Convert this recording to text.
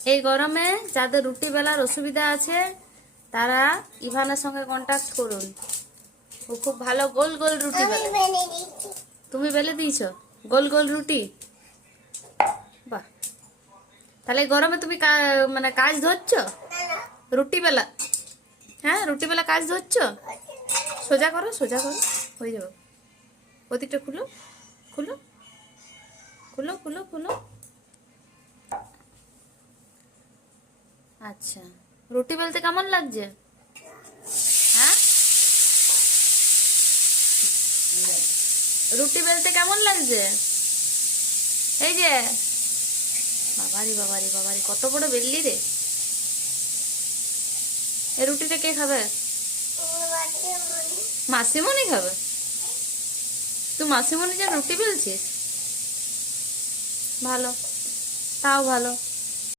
এই গরমে যাদের রুটি বেলার অসুবিধা আছে তারা ইভানের সঙ্গে কন্ট্যাক্ট করুন। ও খুব ভালো গোল গোল রুটি বেলে। তুমি বেলে দিয়েছো গোল গোল রুটি? বাহ, তাহলে এই গরমে তুমি মানে কাজ ধরছো রুটি বেলা? হ্যাঁ, রুটি বেলা কাজ ধরছো? সোজা করো, সোজা করো, হয়ে যাবে। ওদিকটা খুলো, খুলো, খুলো, খুলো, খুলো। আচ্ছা, রুটি বেলতে কেমন লাগছে? হ্যাঁ, রুটি বেলতে কেমন লাগছে? এই যে, বাবারি বাবারি বাবারি, কত বড় বেললি রে। এই রুটিটা কে খাবে? মাসিমণি খাবে? তুই মাসিমণি যে রুটি বেলছিস? ভালো, তাও ভালো।